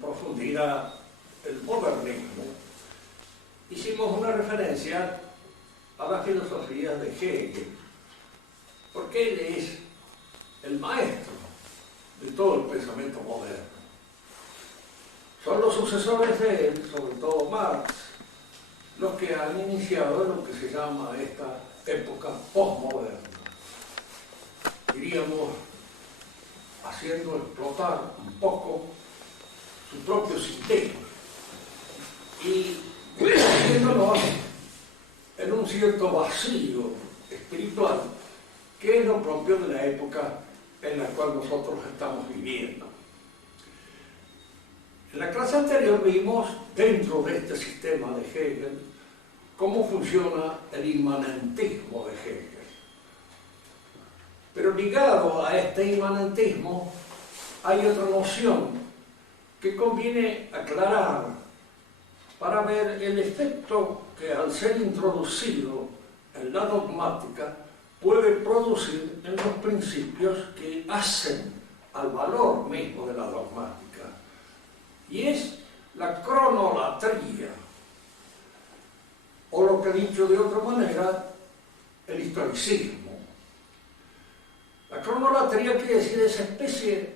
profundidad el modernismo, hicimos una referencia a la filosofía de Hegel, porque él es el maestro de todo el pensamiento moderno. Son los sucesores de él, sobre todo Marx, los que han iniciado lo que se llama esta época postmoderna. Diríamos, haciendo explotar un poco su propio sistema y metiéndonos en un cierto vacío espiritual que es lo propio de la época en la cual nosotros estamos viviendo. En la clase anterior vimos, dentro de este sistema de Hegel, cómo funciona el inmanentismo de Hegel. Pero ligado a este inmanentismo hay otra noción que conviene aclarar para ver el efecto que al ser introducido en la dogmática puede producir en los principios que hacen al valor mismo de la dogmática. Y es la cronolatría, o lo que dicho de otra manera, el historicismo. La cronolatría quiere decir esa especie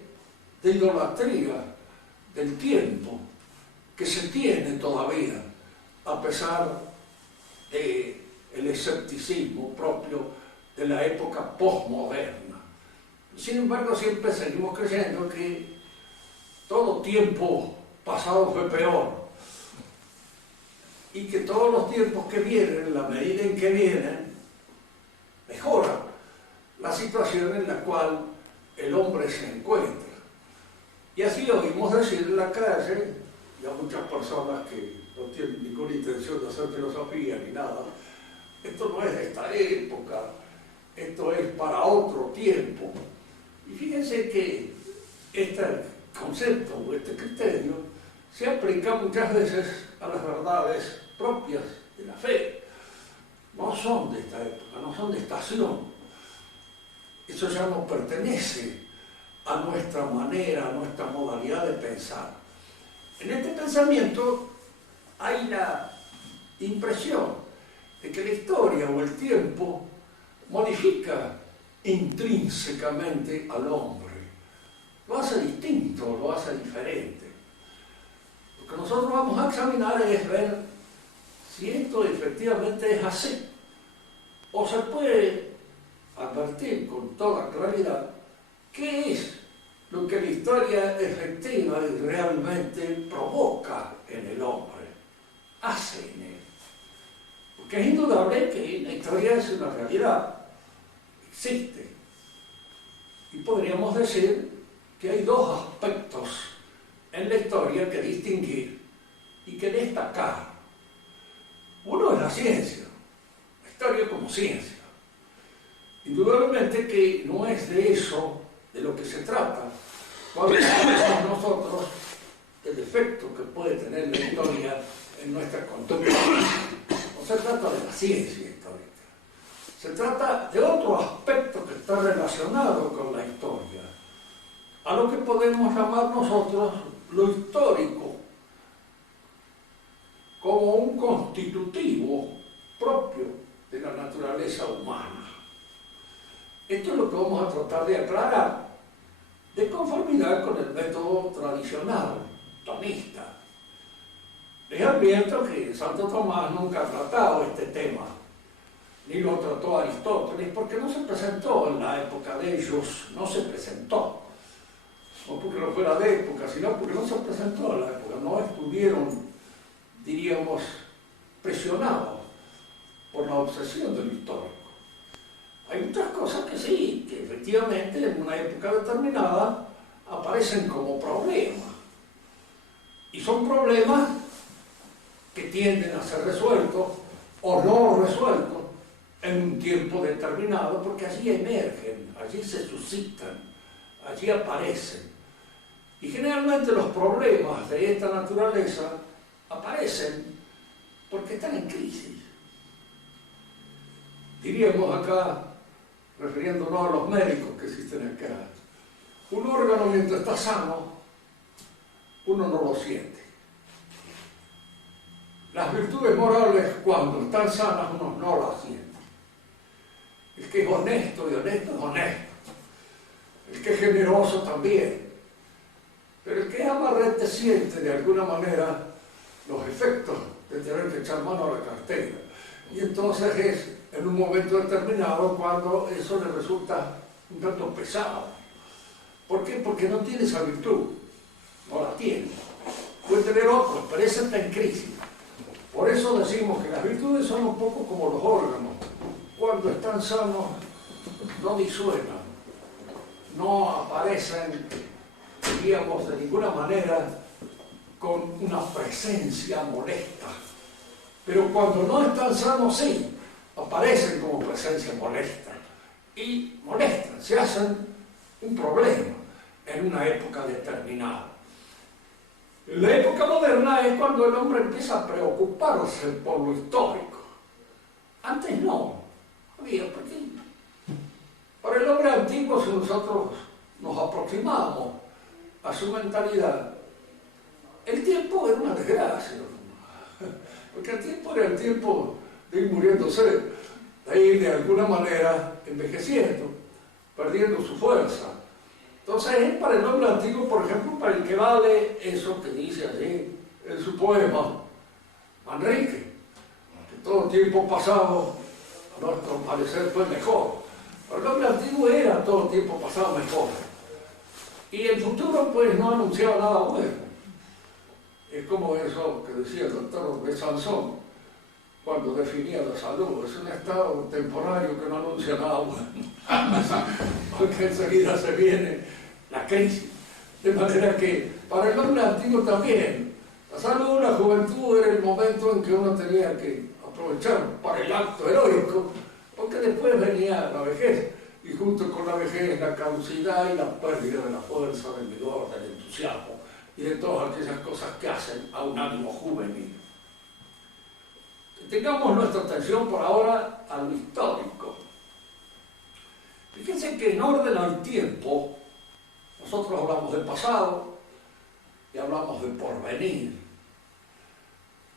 de idolatría del tiempo que se tiene todavía, a pesar del escepticismo propio de la época postmoderna. Sin embargo, siempre seguimos creyendo que todo tiempo pasado fue peor y que todos los tiempos que vienen, en la medida en que vienen, mejoran la situación en la cual el hombre se encuentra. Y así oímos decir en la calle, y a muchas personas que no tienen ninguna intención de hacer filosofía ni nada, esto no es de esta época, esto es para otro tiempo. Y fíjense que este concepto o este criterio se aplica muchas veces a las verdades propias de la fe. No son de esta época, no son de estación. Eso ya no pertenece a nuestra manera, a nuestra modalidad de pensar. En este pensamiento hay la impresión de que la historia o el tiempo modifica intrínsecamente al hombre. Lo hace distinto, lo hace diferente. Lo que nosotros vamos a examinar es ver si esto efectivamente es así, o se puede advertir con toda claridad qué es lo que la historia efectiva y realmente provoca en el hombre, hace en él. Porque es indudable que la historia es una realidad, existe. Y podríamos decir que hay dos aspectos en la historia que distinguir y que destacar. Uno es la ciencia, la historia como ciencia. Indudablemente que no es de eso de lo que se trata cuando sabemos nosotros el efecto que puede tener la historia en nuestra conducta. No se trata de la ciencia histórica, se trata de otro aspecto que está relacionado con la historia, a lo que podemos llamar nosotros lo histórico, como un constitutivo propio de la naturaleza humana. Esto es lo que vamos a tratar de aclarar, de conformidad con el método tradicional, tomista. Les advierto que Santo Tomás nunca ha tratado este tema, ni lo trató Aristóteles, porque no se presentó en la época de ellos, no se presentó. No porque no fuera de época, sino porque no se presentó en la época, no estuvieron, diríamos, presionados por la obsesión del histórico. Hay muchas cosas que sí, que efectivamente en una época determinada aparecen como problemas. Y son problemas que tienden a ser resueltos o no resueltos en un tiempo determinado, porque allí emergen, allí se suscitan, allí aparecen. Y generalmente los problemas de esta naturaleza aparecen porque están en crisis. Diríamos acá, refiriéndonos a los médicos que existen acá, un órgano mientras está sano uno no lo siente. Las virtudes morales, cuando están sanas, uno no las siente. El que es honesto y honesto es honesto. El que es generoso también. Pero el que es amarrete siente de alguna manera los efectos de tener que echar mano a la cartera. Y entonces es en un momento determinado cuando eso le resulta un tanto pesado. ¿Por qué? Porque no tiene esa virtud. No la tiene. Puede tener otros, pero esa está en crisis. Por eso decimos que las virtudes son un poco como los órganos. Cuando están sanos, no disuenan, no aparecen, diríamos, de ninguna manera con una presencia molesta. Pero cuando no están sanos, sí, aparecen como presencia molesta. Y molestan, se hacen un problema en una época determinada. La época moderna es cuando el hombre empieza a preocuparse por lo histórico. Antes no había, ¿por qué? Para el hombre antiguo, si nosotros nos aproximamos a su mentalidad, el tiempo era una desgracia, porque el tiempo era el tiempo de ir muriéndose, de ir de alguna manera envejeciendo, perdiendo su fuerza. Entonces es para el hombre antiguo, por ejemplo, para el que vale eso que dice allí en su poema Manrique, que todo tiempo pasado, a nuestro parecer, fue mejor. Para el hombre antiguo era todo tiempo pasado mejor. Y el futuro, pues, no anunciaba nada bueno. Es como eso que decía el doctor de Sansón, cuando definía la salud. Es un estado temporario que no anuncia nada bueno. Porque enseguida se viene la crisis. De manera que para el hombre antiguo también, la salud, la juventud era el momento en que uno tenía que aprovechar para el acto heroico, porque después venía la vejez, y junto con la vejez la caducidad y la pérdida de la fuerza, del vigor, del entusiasmo y de todas aquellas cosas que hacen a un ánimo juvenil. Tengamos nuestra atención por ahora a lo histórico. Fíjense que en orden al tiempo, nosotros hablamos del pasado, y hablamos del porvenir,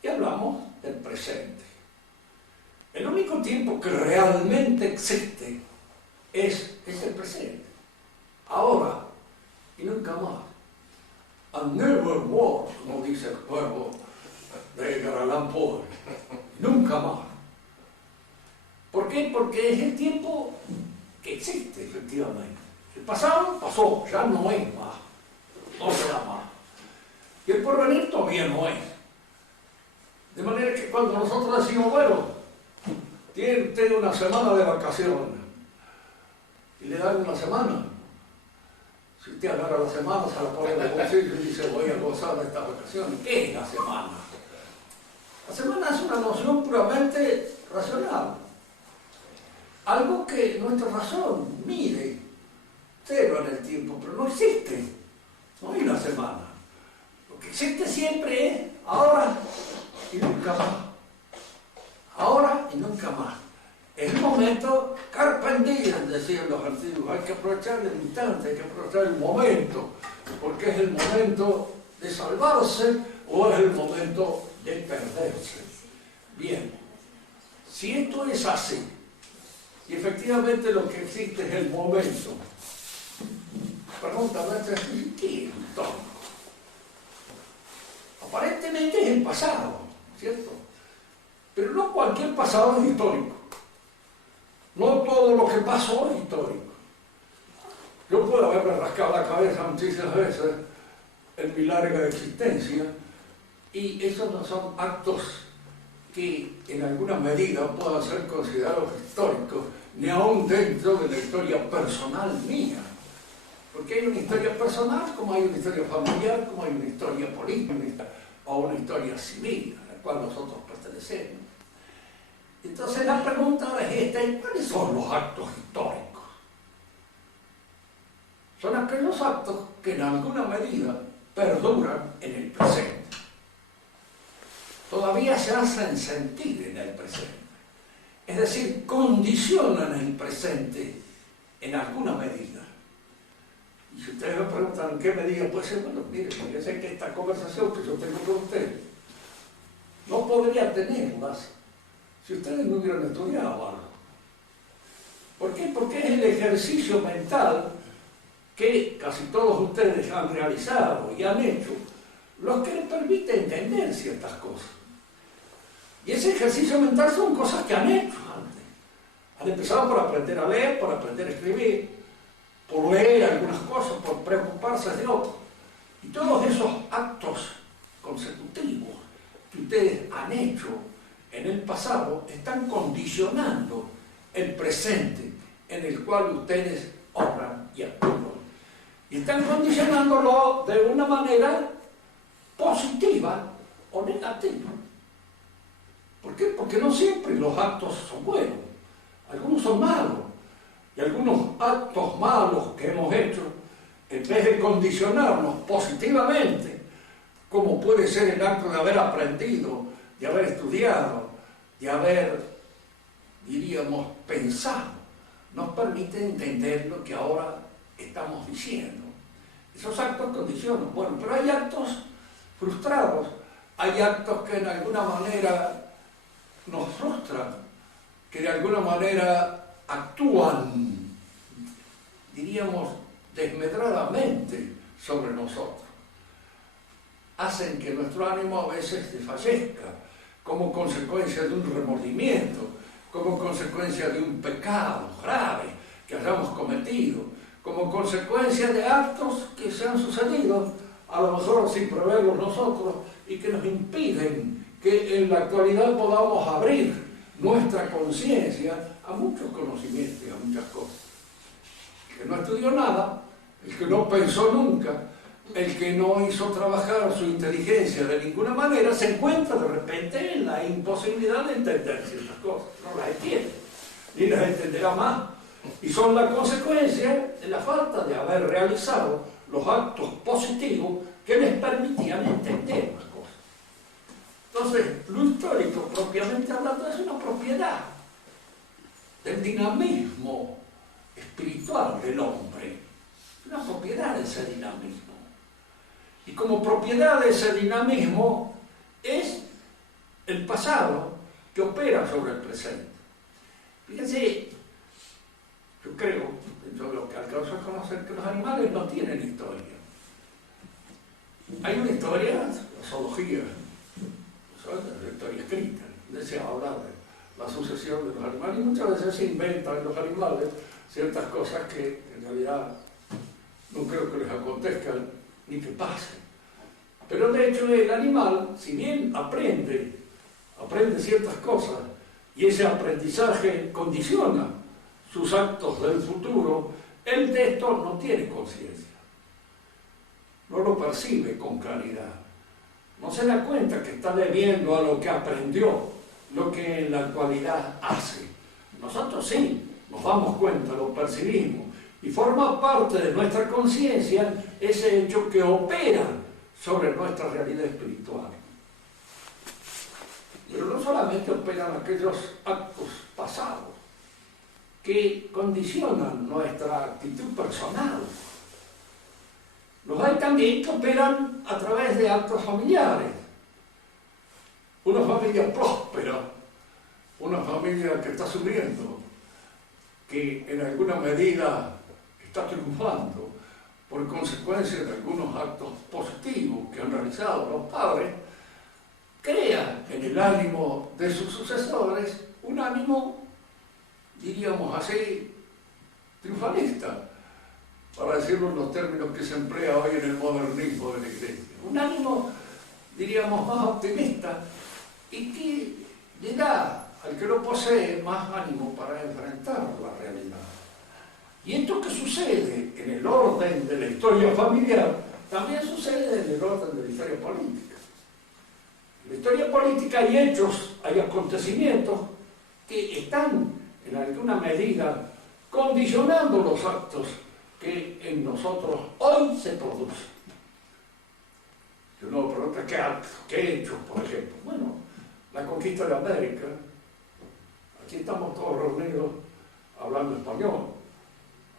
y hablamos del presente. El único tiempo que realmente existe es el presente, ahora y nunca más. And never more, como dice el pueblo de Edgar Allan Poe, nunca más. ¿Por qué? Porque es el tiempo que existe, efectivamente. El pasado pasó, ya no es más, no será más. Y el porvenir todavía no es. De manera que cuando nosotros decimos, bueno, tiene usted una semana de vacaciones, y le dan una semana, si usted agarra la semana, se la pone en el bolsillo y dice, voy a gozar de estas vacaciones. ¿Qué es la semana? La semana es una noción puramente racional. Algo que nuestra razón mide, cero en el tiempo, pero no existe. No hay una semana. Lo que existe siempre es ahora y nunca más. Ahora y nunca más. Es el momento carpe diem, decían los antiguos. Hay que aprovechar el instante, hay que aprovechar el momento, porque es el momento de salvarse o es el momento de perderse. Bien, si esto es así, y efectivamente lo que existe es el momento, pregunta nuestra, ¿qué es histórico? Aparentemente es el pasado, ¿cierto? Pero no cualquier pasado es histórico. No todo lo que pasó es histórico. Yo puedo haberme rascado la cabeza muchísimas veces en mi larga existencia, y esos no son actos que en alguna medida puedan ser considerados históricos, ni aún dentro de la historia personal mía. Porque hay una historia personal, como hay una historia familiar, como hay una historia política o una historia civil a la cual nosotros pertenecemos. Entonces la pregunta ahora es esta: ¿cuáles son los actos históricos? Son aquellos actos que en alguna medida perduran en el presente. Todavía se hacen sentir en el presente. Es decir, condicionan el presente en alguna medida. Y si ustedes me preguntan en qué medida puede ser, bueno, miren, fíjense que esta conversación que yo tengo con ustedes no podría tenerlas si ustedes no hubieran estudiado algo. ¿Por qué? Porque es el ejercicio mental que casi todos ustedes han realizado y han hecho, los que les permite entender ciertas cosas. Y ese ejercicio mental son cosas que han hecho antes. Han empezado por aprender a leer, por aprender a escribir, por leer algunas cosas, por preocuparse de otros. Y todos esos actos consecutivos que ustedes han hecho en el pasado están condicionando el presente en el cual ustedes obran y actúan. Y están condicionándolo de una manera positiva o negativa. ¿Por qué? Porque no siempre los actos son buenos. Algunos son malos. Y algunos actos malos que hemos hecho, en vez de condicionarnos positivamente, como puede ser el acto de haber aprendido, de haber estudiado, de haber, diríamos, pensado, nos permite entender lo que ahora estamos diciendo. Esos actos condicionan. Bueno, pero hay actos frustrados, hay actos que en alguna manera nos frustran, que de alguna manera actúan, diríamos, desmedradamente sobre nosotros. Hacen que nuestro ánimo a veces desfallezca, como consecuencia de un remordimiento, como consecuencia de un pecado grave que hayamos cometido, como consecuencia de actos que se han sucedido, a lo mejor sin preverlos nosotros, y que nos impiden que en la actualidad podamos abrir nuestra conciencia a muchos conocimientos y a muchas cosas. El que no estudió nada, el que no pensó nunca, el que no hizo trabajar su inteligencia de ninguna manera, se encuentra de repente en la imposibilidad de entender ciertas cosas. No las entiende, ni las entenderá más. Y son la consecuencia de la falta de haber realizado los actos positivos que les permitían entender las cosas. Entonces, lo histórico, propiamente hablando, es una propiedad del dinamismo espiritual del hombre. Una propiedad de ese dinamismo. Y como propiedad de ese dinamismo es el pasado que opera sobre el presente. Fíjense, yo creo, dentro de lo que alcanzo a conocer, que los animales no tienen historia. Hay una historia, la zoología, la historia escrita, donde se habla de la sucesión de los animales, y muchas veces se inventan los animales ciertas cosas que en realidad no creo que les acontezcan ni que pasen. Pero de hecho el animal, si bien aprende ciertas cosas, y ese aprendizaje condiciona sus actos del futuro, él de esto no tiene conciencia. No lo percibe con claridad. No se da cuenta que está debiendo a lo que aprendió, lo que en la actualidad hace. Nosotros sí, nos damos cuenta, lo percibimos, y forma parte de nuestra conciencia ese hecho que opera sobre nuestra realidad espiritual. Pero no solamente operan aquellos actos pasados que condicionan nuestra actitud personal. Los hay también que operan a través de actos familiares. Una familia próspera, una familia que está subiendo, que en alguna medida está triunfando por consecuencia de algunos actos positivos que han realizado los padres, crea en el ánimo de sus sucesores un ánimo, diríamos así, triunfalista, para decirlo en los términos que se emplea hoy en el modernismo de la Iglesia. Un ánimo, diríamos, más optimista y que le da al que lo posee más ánimo para enfrentar la realidad. Y esto que sucede en el orden de la historia familiar, también sucede en el orden de la historia política. En la historia política hay hechos, hay acontecimientos que están en alguna medida condicionando los actos que en nosotros hoy se producen. Si uno pregunta qué actos, qué hechos, por ejemplo. Bueno, la conquista de América, aquí estamos todos reunidos hablando español.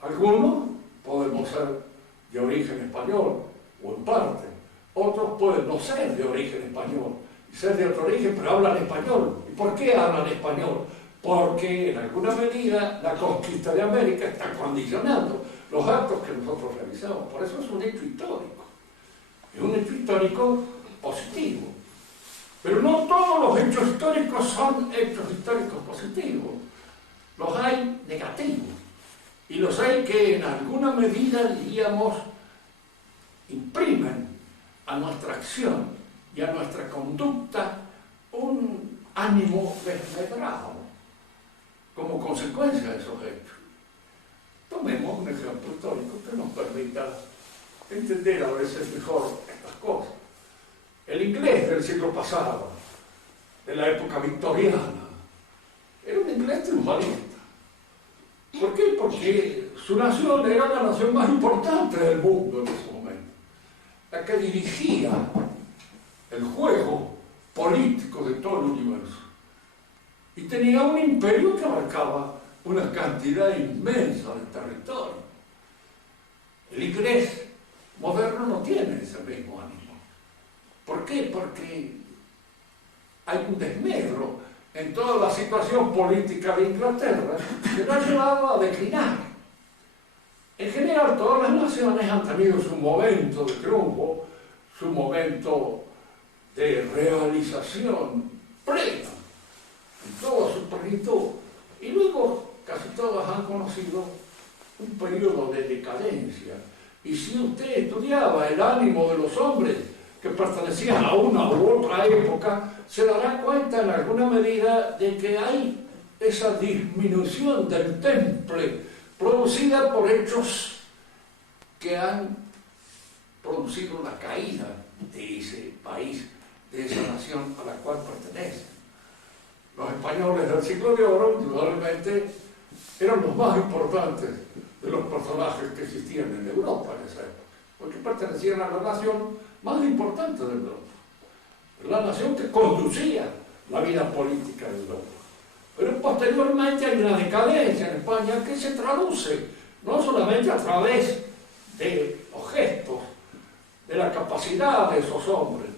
Algunos podemos ser de origen español, o en parte. Otros pueden no ser de origen español, y ser de otro origen, pero hablan español. ¿Y por qué hablan español? Porque en alguna medida la conquista de América está condicionando los actos que nosotros realizamos. Por eso es un hecho histórico. Es un hecho histórico positivo. Pero no todos los hechos históricos son hechos históricos positivos. Los hay negativos. Y los hay que en alguna medida, diríamos, imprimen a nuestra acción y a nuestra conducta un ánimo desmedrado como consecuencia de esos hechos. Tomemos un ejemplo histórico que nos permita entender a veces mejor estas cosas. El inglés del siglo pasado, de la época victoriana, era un inglés triunfalista. ¿Por qué? Porque su nación era la nación más importante del mundo en ese momento, la que dirigía el juego político de todo el universo. Y tenía un imperio que abarcaba una cantidad inmensa de territorio. El inglés moderno no tiene ese mismo ánimo. ¿Por qué? Porque hay un desmedro en toda la situación política de Inglaterra que lo ha llevado a declinar. En general, todas las naciones han tenido su momento de triunfo, su momento de realización plena, en toda su plenitud. Y luego, casi todas han conocido un periodo de decadencia. Y si usted estudiaba el ánimo de los hombres que pertenecían a una u otra época, se dará cuenta en alguna medida de que hay esa disminución del temple producida por hechos que han producido la caída de ese país, de esa nación a la cual pertenecen. Los españoles del siglo de oro, indudablemente, eran los más importantes de los personajes que existían en Europa en esa época, porque pertenecían a la nación más importante de Europa, la nación que conducía la vida política de Europa. Pero posteriormente hay una decadencia en España que se traduce no solamente a través de los gestos, de la capacidad de esos hombres,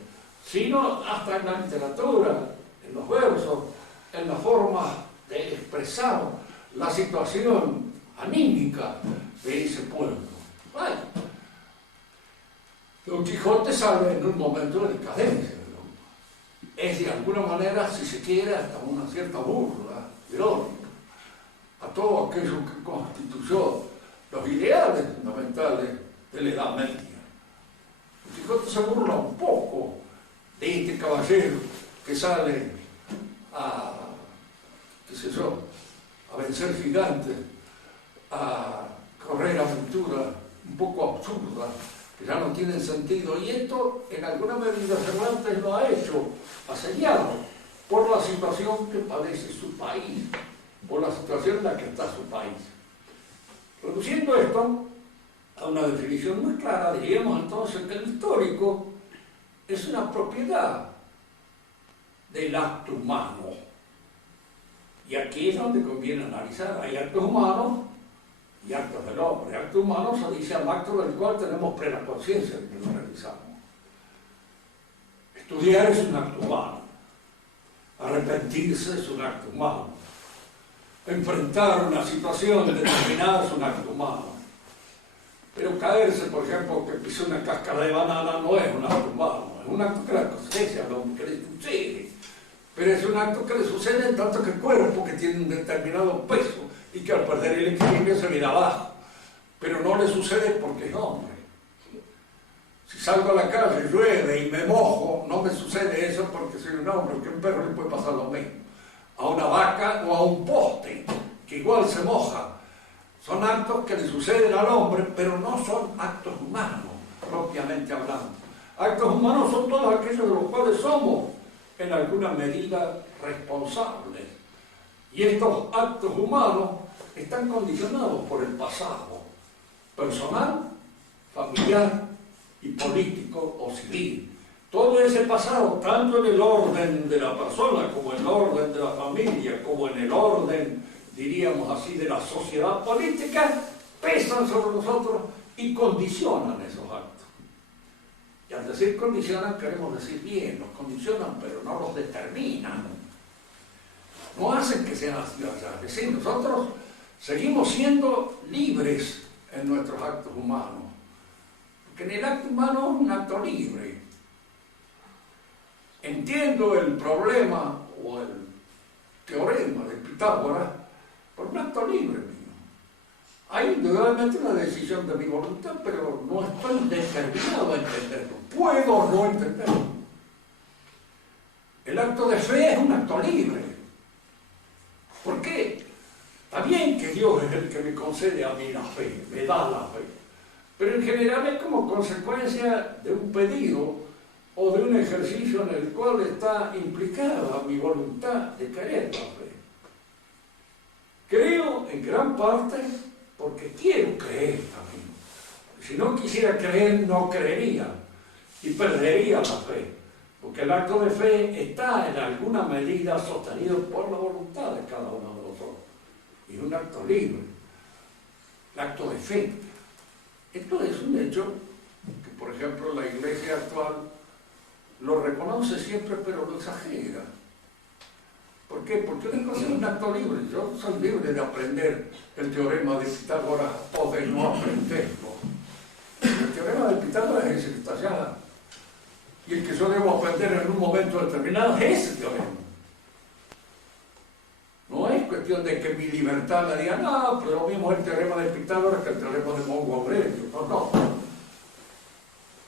sino hasta en la literatura, en los versos, en la forma de expresar la situación anímica de ese pueblo. Bueno, Don Quijote sale en un momento de decadencia de Europa. Es de alguna manera, si se quiere, hasta una cierta burla irónica a todo aquello que constituyó los ideales fundamentales de la Edad Media. Don Quijote se burla un poco de este caballero que sale a, qué sé yo, a vencer gigantes, a correr aventuras un poco absurdas, que ya no tienen sentido. Y esto, en alguna medida, Cervantes lo ha hecho, asediado por la situación que padece su país, por la situación en la que está su país. Reduciendo esto a una definición muy clara, diríamos entonces que el histórico es una propiedad del acto humano. Y aquí es donde conviene analizar. Hay actos humanos y actos del hombre. Acto humano se dice al acto del cual tenemos plena conciencia de que lo realizamos. Estudiar es un acto humano. Arrepentirse es un acto humano. Enfrentar una situación determinada es un acto humano. Pero caerse, por ejemplo, que pise una cáscara de banana no es un acto humano. Es un acto que la conciencia que le sucede. Pero es un acto que le sucede en tanto que el cuerpo que tiene un determinado peso y que al perder el equilibrio se viene abajo. Pero no le sucede porque es hombre. Si salgo a la calle, llueve y me mojo, no me sucede eso porque soy un hombre, porque a un perro le puede pasar lo mismo. A una vaca o a un poste, que igual se moja. Son actos que le suceden al hombre, pero no son actos humanos, propiamente hablando. Actos humanos son todos aquellos de los cuales somos, en alguna medida, responsables. Y estos actos humanos están condicionados por el pasado, personal, familiar y político o civil. Todo ese pasado, tanto en el orden de la persona, como en el orden de la familia, como en el orden, diríamos así, de la sociedad política, pesan sobre nosotros y condicionan esos actos. Y al decir condicionan, queremos decir bien, los condicionan, pero no los determinan. No hacen que sean así allá. Es decir, nosotros seguimos siendo libres en nuestros actos humanos. Porque en el acto humano es un acto libre. Entiendo el problema o el teorema de Pitágoras por un acto libre mío. Hay indudablemente una decisión de mi voluntad, pero no estoy determinado a entenderlo. Puedo no entenderlo. El acto de fe es un acto libre. ¿Por qué? Está bien que Dios es el que me concede a mí la fe, me da la fe, pero en general es como consecuencia de un pedido o de un ejercicio en el cual está implicada mi voluntad de querer la fe. Creo en gran parte porque quiero creer también. Si no quisiera creer, no creería y perdería la fe, porque el acto de fe está en alguna medida sostenido por la voluntad de cada uno de nosotros. Y es un acto libre, el acto de fe. Esto es un hecho que, por ejemplo, la Iglesia actual lo reconoce siempre, pero lo exagera. ¿Por qué? Porque una cosa es un acto libre. Yo soy libre de aprender el teorema de Pitágoras o de no aprenderlo. El teorema de Pitágoras es el que está allá. Y el que yo debo aprender en un momento determinado es ese teorema. No es cuestión de que mi libertad me diga, no, pero lo mismo es el teorema de Pitágoras que el teorema de Mongo Aurelio. No, no.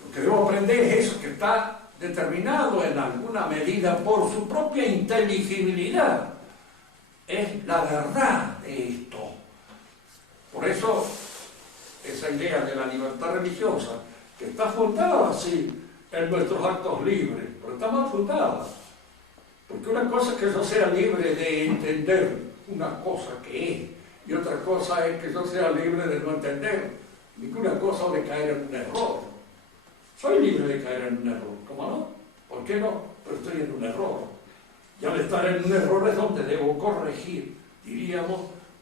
Lo que debo aprender es eso que está determinado en alguna medida por su propia inteligibilidad. Es la verdad de esto. Por eso, esa idea de la libertad religiosa, que está fundada así en nuestros actos libres, pero está mal fundada. Porque una cosa es que yo sea libre de entender una cosa que es, y otra cosa es que yo sea libre de no entender ninguna cosa o de caer en un error. Soy libre de caer en un error, ¿cómo no? ¿Por qué no? Pero estoy en un error. Y al estar en un error es donde debo corregir, diríamos,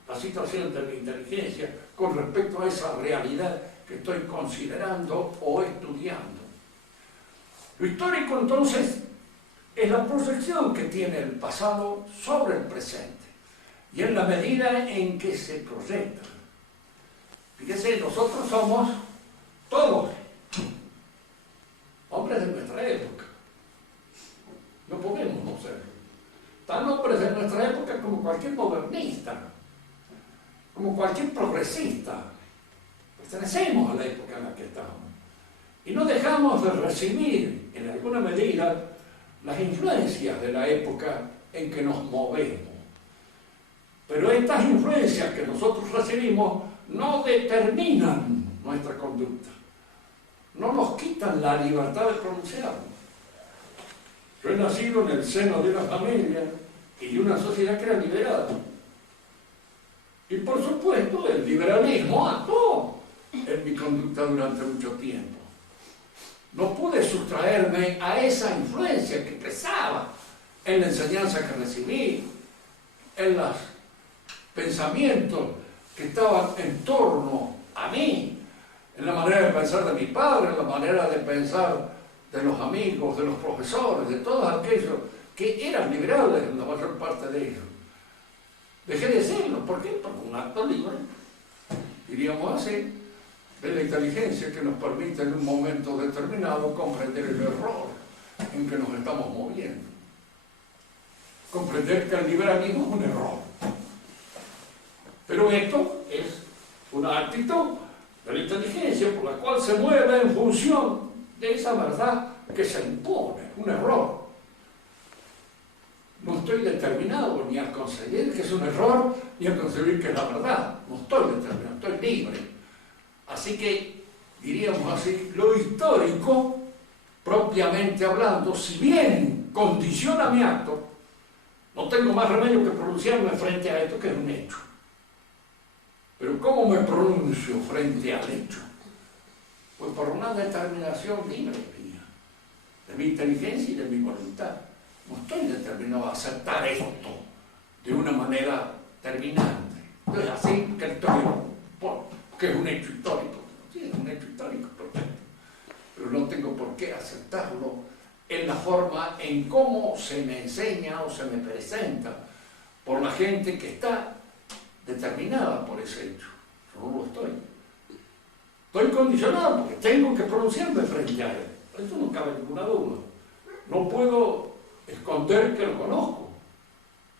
la situación de mi inteligencia con respecto a esa realidad que estoy considerando o estudiando. Lo histórico, entonces, es la proyección que tiene el pasado sobre el presente y en la medida en que se proyecta. Fíjese, nosotros somos todos hombres de nuestra época. No podemos no serlo. Tan hombres de nuestra época como cualquier modernista, como cualquier progresista. Pertenecemos a la época en la que estamos. Y no dejamos de recibir, en alguna medida, las influencias de la época en que nos movemos. Pero estas influencias que nosotros recibimos no determinan nuestra conducta. No nos quitan la libertad de pronunciarnos. Yo he nacido en el seno de una familia y de una sociedad que era liberal. Y por supuesto el liberalismo actuó en mi conducta durante mucho tiempo. No pude sustraerme a esa influencia que pesaba en la enseñanza que recibí, en los pensamientos que estaban en torno a mí, en la manera de pensar de mi padre, en la manera de pensar de los amigos, de los profesores, de todos aquellos que eran liberales, en la mayor parte de ellos. Dejé de serlo. ¿Por qué? Por un acto libre, diríamos así, de la inteligencia que nos permite en un momento determinado comprender el error en que nos estamos moviendo. Comprender que el liberalismo es un error. Pero esto es una actitud de la inteligencia por la cual se mueve en función de esa verdad que se impone, un error. No estoy determinado ni a concebir que es un error, ni a concebir que es la verdad. No estoy determinado, estoy libre. Así que, diríamos así, lo histórico, propiamente hablando, si bien condiciona mi acto, no tengo más remedio que pronunciarme frente a esto que es un hecho. Pero ¿cómo me pronuncio frente al hecho? Pues por una determinación libre mía, de mi inteligencia y de mi voluntad. No estoy determinado a aceptar esto de una manera terminante. No es así que estoy, que es un hecho histórico. Sí, es un forma en cómo se me enseña o se me presenta por la gente que está determinada por ese hecho. Yo no lo estoy. Estoy condicionado porque tengo que pronunciarme frente a él. Eso no cabe ninguna duda. No puedo esconder que lo conozco.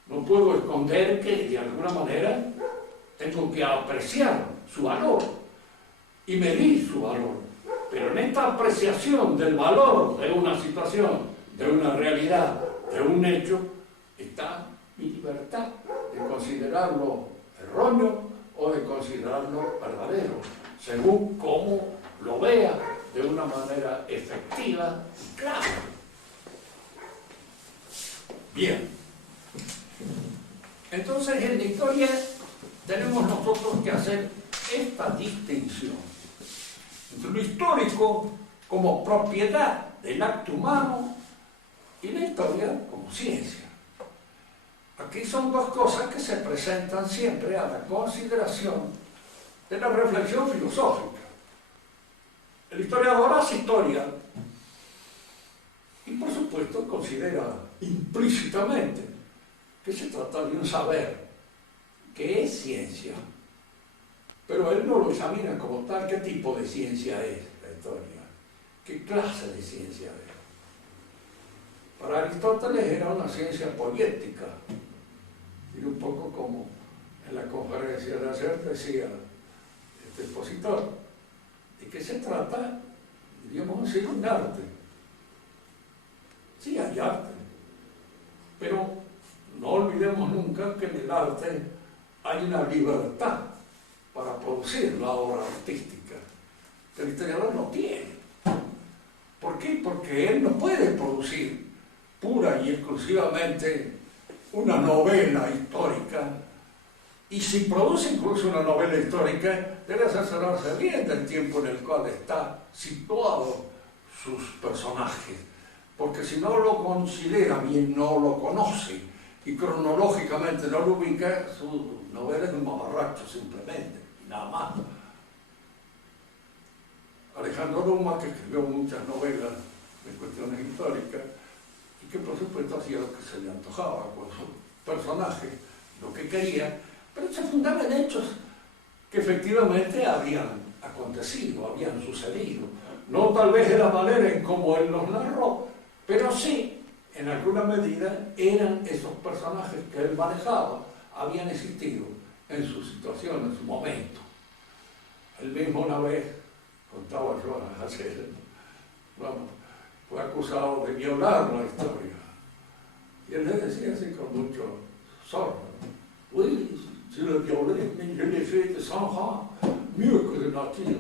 No puedo esconder que de alguna manera tengo que apreciar su valor y medir su valor. Pero en esta apreciación del valor de una situación, de una realidad, de un hecho, está mi libertad de considerarlo erróneo o de considerarlo verdadero, según cómo lo vea de una manera efectiva y clara. Bien. Entonces, en la historia tenemos nosotros que hacer esta distinción entre lo histórico como propiedad del acto humano y la historia como ciencia. Aquí son dos cosas que se presentan siempre a la consideración de la reflexión filosófica. El historiador hace historia y, por supuesto, considera implícitamente que se trata de un saber, que es ciencia. Pero él no lo examina como tal. ¿Qué tipo de ciencia es la historia? ¿Qué clase de ciencia es? Para Aristóteles era una ciencia poética. Y un poco como en la conferencia de ayer decía este expositor, de que se trata, diríamos así, de un arte. Sí, hay arte, pero no olvidemos nunca que en el arte hay una libertad para producir la obra artística que el historiador no tiene. ¿Por qué? Porque él no puede producir pura y exclusivamente una novela histórica, y si produce incluso una novela histórica, debe asesorarse bien del tiempo en el cual está situado sus personajes, porque si no lo considera bien, no lo conoce, y cronológicamente no lo ubica, su novela es un mamarracho simplemente, nada más. Alejandro Dumas, que escribió muchas novelas de cuestiones históricas, y que por supuesto hacía lo que se le antojaba con sus personajes, lo que quería, pero se fundaba en hechos que efectivamente habían acontecido, habían sucedido. No tal vez de la manera en cómo él los narró, pero sí, en alguna medida, eran esos personajes que él manejaba, habían existido en su situación, en su momento. Él mismo una vez, contaba yo ayer, fue acusado de violar la historia. Y él le decía así con mucho sorno: oui, si le violé, je l'ai fait de sang mieux que de nature.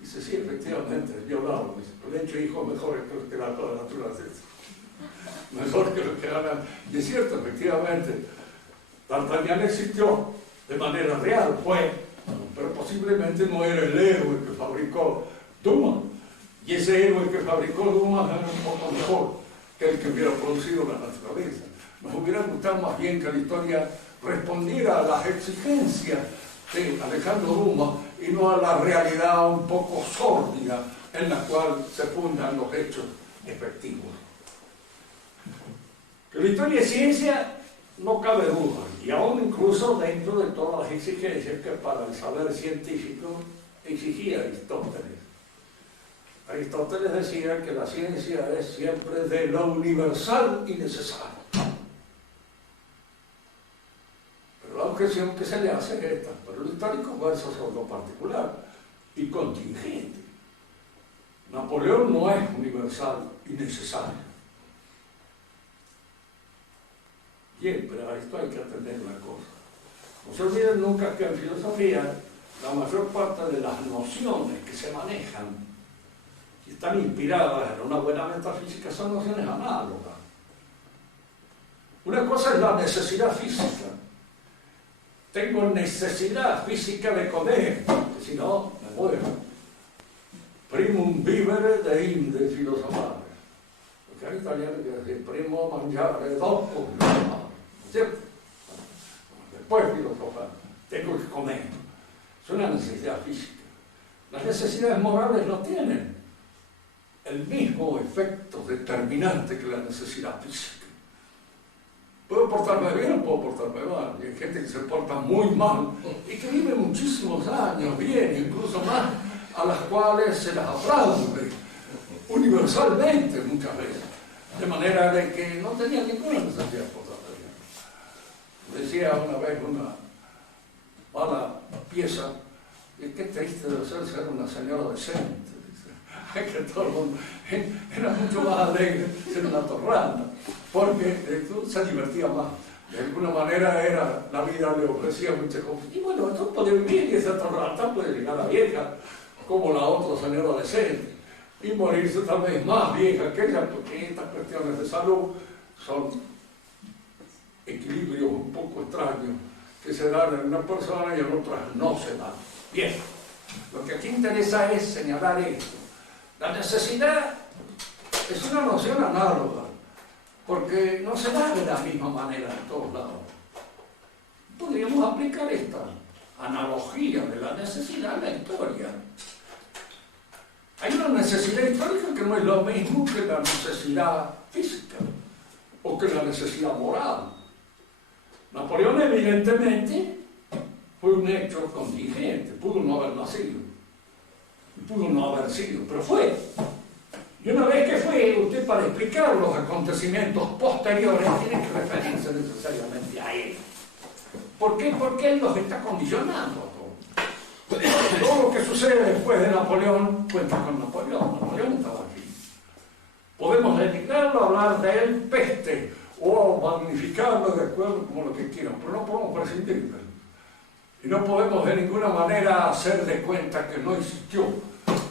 Dice, sí, efectivamente, es violado. Le he hecho hijos mejores que la naturaleza. Mejor que los que ganan. Y es cierto, efectivamente, D'Artagnan existió de manera real, pero posiblemente no era el héroe que fabricó Dumas. Y ese héroe que fabricó Dumas era un poco mejor que el que hubiera producido la naturaleza. Nos hubiera gustado más bien que la historia respondiera a las exigencias de Alejandro Dumas y no a la realidad un poco sórdida en la cual se fundan los hechos efectivos. Que la historia es ciencia, no cabe duda, y aún incluso dentro de todas las exigencias que para el saber científico exigía Aristóteles. Aristóteles decía que la ciencia es siempre de lo universal y necesario. Pero la objeción que se le hace es esta: pero lo histórico versa sobre lo particular y contingente. Napoleón no es universal y necesario. Bien, pero a esto hay que atender una cosa. No se olviden nunca que en filosofía la mayor parte de las nociones que se manejan y están inspiradas en una buena metafísica son nociones análogas. Una cosa es la necesidad física. Tengo necesidad física de comer, porque si no, me muero. Primum vivere deinde filosofare. Porque en italiano quiere decir primo mangiare, dopo filosofare. ¿Cierto? Después filosofar. Tengo que comer. Es una necesidad física. Las necesidades morales no tienen el mismo efecto determinante que la necesidad física. Puedo portarme bien o puedo portarme mal. Y hay gente que se porta muy mal y que vive muchísimos años bien, incluso más, a las cuales se las aplaude universalmente muchas veces. De manera de que no tenía ninguna necesidad de portarse bien. Decía una vez una mala pieza, y qué triste debe ser una señora decente. Que todo el mundo era mucho más alegre ser una torranda, porque se divertía más. De alguna manera la vida le ofrecía muchas cosas. Y bueno, esto puede vivir y esa torranda puede llegar a vieja, como la otra señora decente, y morirse tal vez más vieja que ella, porque estas cuestiones de salud son equilibrios un poco extraños que se dan en una persona y en otras no se dan. Bien, lo que aquí interesa es señalar esto. La necesidad es una noción análoga, porque no se da de la misma manera en todos lados. Podríamos aplicar esta analogía de la necesidad a la historia. Hay una necesidad histórica que no es lo mismo que la necesidad física o que la necesidad moral. Napoleón evidentemente fue un hecho contingente, pudo no haber nacido. Pudo no haber sido, pero fue. Y una vez que fue, usted para explicar los acontecimientos posteriores tiene que referirse necesariamente a él. ¿Por qué? Porque él los está condicionando a todos. Todo lo que sucede después de Napoleón cuenta con Napoleón. Napoleón estaba aquí. Podemos dedicarlo a hablar de él peste o magnificarlo de acuerdo como lo que quieran, pero no podemos prescindir de él. Y no podemos de ninguna manera hacer de cuenta que no existió,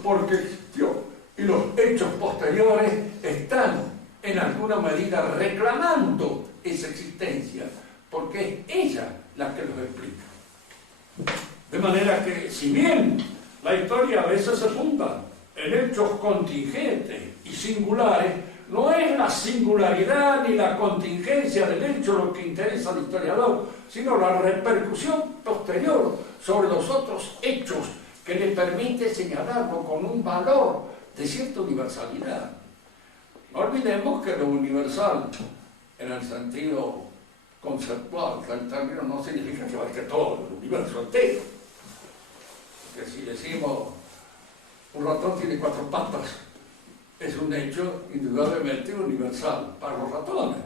porque existió. Y los hechos posteriores están en alguna medida reclamando esa existencia, porque es ella la que los explica. De manera que, si bien la historia a veces se funda en hechos contingentes y singulares, no es la singularidad ni la contingencia del hecho lo que interesa al historiador, sino la repercusión posterior sobre los otros hechos que le permite señalarlo con un valor de cierta universalidad. No olvidemos que lo universal, en el sentido conceptual del término, no significa que abarque todo el universo entero. Porque si decimos un ratón tiene 4 patas, es un hecho indudablemente universal para los ratones.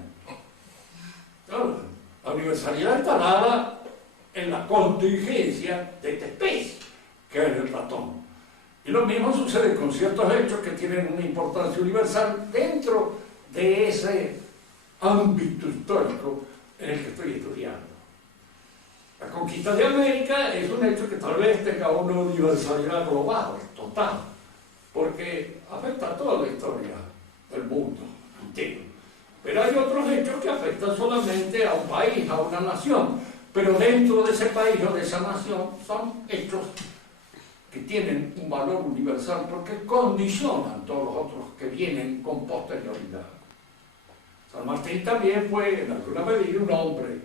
Claro, la universalidad está dada en la contingencia de esta especie, que es el ratón. Y lo mismo sucede con ciertos hechos que tienen una importancia universal dentro de ese ámbito histórico en el que estoy estudiando. La conquista de América es un hecho que tal vez tenga una universalidad global, total, porque afecta a toda la historia del mundo entero. Pero hay otros hechos que afectan solamente a un país, a una nación, pero dentro de ese país o de esa nación son hechos que tienen un valor universal porque condicionan todos los otros que vienen con posterioridad. San Martín también fue, en alguna medida, un hombre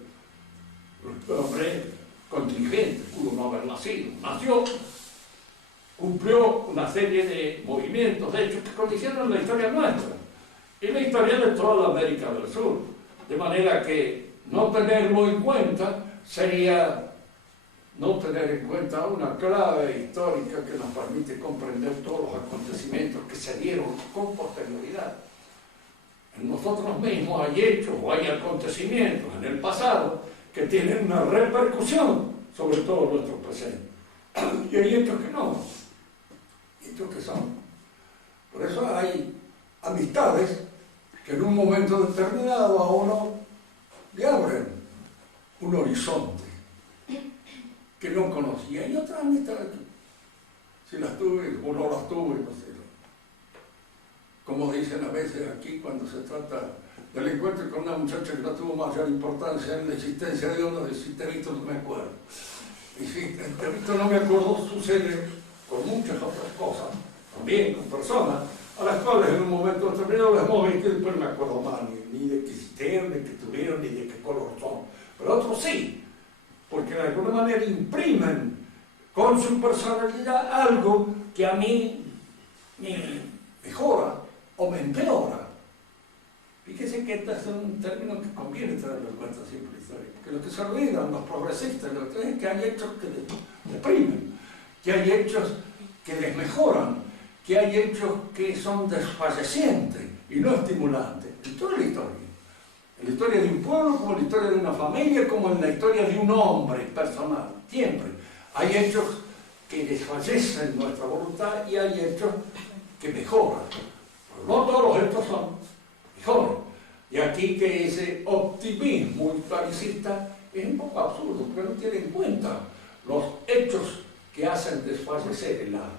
contingente, pudo no haber nacido. Nació, cumplió una serie de movimientos, de hechos que condicionan la historia nuestra y la historia de toda la América del Sur. De manera que no tenerlo en cuenta sería no tener en cuenta una clave histórica que nos permite comprender todos los acontecimientos que se dieron con posterioridad. En nosotros mismos hay hechos o hay acontecimientos en el pasado que tienen una repercusión sobre todo nuestro presente. Y hay hechos que no, hechos que son. Por eso hay amistades que en un momento determinado a uno le abren un horizonte que no conocía, y otras amistades, si las tuve o no las tuve, no sé. Como dicen a veces aquí cuando se trata del encuentro con una muchacha que no tuvo mayor importancia en la existencia de uno, de si te he visto no me acuerdo. Y si te he visto no me acuerdo, sucede con muchas otras cosas, también con personas a las cuales en un momento determinado las hemos visto y después no me acuerdo más, ni de qué existieron, ni de qué tuvieron, ni de qué color son. Pero otros sí, porque de alguna manera imprimen con su personalidad algo que a mí mejora o me empeora. Fíjese que este es un término que conviene tenerlo en cuenta siempre en la historia, porque lo que se olvidan los progresistas es que hay hechos que deprimen, que hay hechos que desmejoran, que hay hechos que son desfallecientes y no estimulantes. En toda la historia. En la historia de un pueblo, como en la historia de una familia, como en la historia de un hombre personal. Siempre hay hechos que desfallecen nuestra voluntad y hay hechos que mejoran. Pero no todos los hechos son mejores. Y aquí que ese optimismo historicista es un poco absurdo, porque no tiene en cuenta los hechos que hacen desfallecer el alma,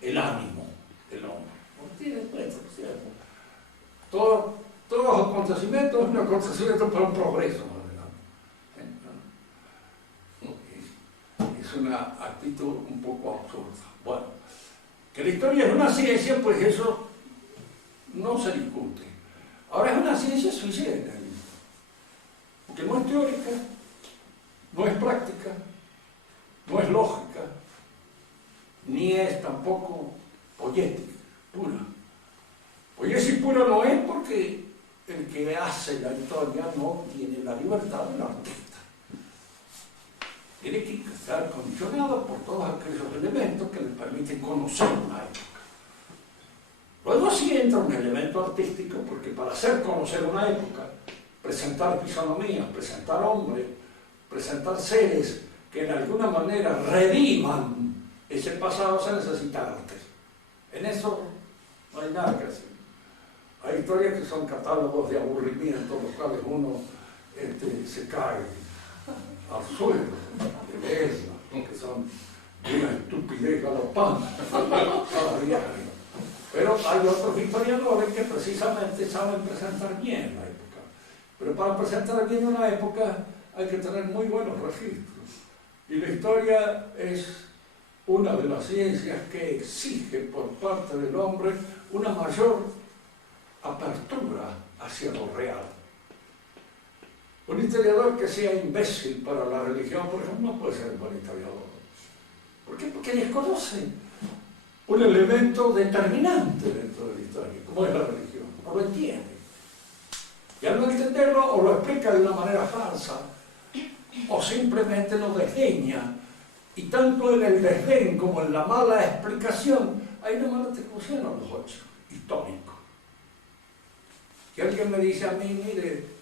el ánimo del hombre. No tiene en cuenta, ¿cierto? Todos los acontecimientos es un acontecimiento para un progreso. Es una actitud un poco absurda. Bueno, que la historia es una ciencia, pues eso no se discute. Ahora es una ciencia sui generis, porque no es teórica, no es práctica, no es lógica, ni es tampoco poética, pura. Poiesis pura no es porque el que hace la historia no tiene la libertad del artista. Tiene que estar condicionado por todos aquellos elementos que le permiten conocer una época. Luego sí entra un elemento artístico, porque para hacer conocer una época, presentar fisonomías, presentar hombres, presentar seres que en alguna manera rediman ese pasado, se necesita arte. En eso no hay nada que hacer. Hay historias que son catálogos de aburrimiento, los cuales uno se cae al suelo de belleza, que son de una estupidez galopante cada viaje. Pero hay otros historiadores que precisamente saben presentar bien la época. Pero para presentar bien una época hay que tener muy buenos registros. Y la historia es una de las ciencias que exige por parte del hombre una mayor apertura hacia lo real. Un historiador que sea imbécil para la religión, por ejemplo, no puede ser un buen historiador. ¿Por qué? Porque desconoce un elemento determinante dentro de la historia, como es la religión. No lo entiende. Y al no entenderlo, o lo explica de una manera falsa, o simplemente lo desdeña. Y tanto en el desdén como en la mala explicación, hay una mala atribución a los hechos históricos. Que alguien me dice a mí, mire,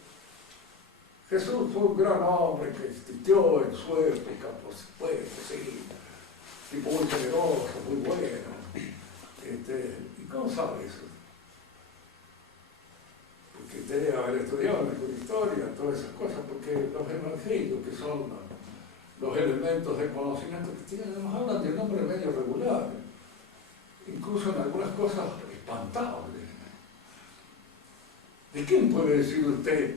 Jesús fue un gran hombre que existió en su época, por supuesto, sí, tipo muy generoso, muy bueno. ¿Y cómo sabe eso? Porque usted debe haber estudiado la historia, todas esas cosas, porque los evangelios, que son los elementos de conocimiento que tienen, nos hablan de un hombre medio regular, incluso en algunas cosas espantables. ¿De quién puede decir usted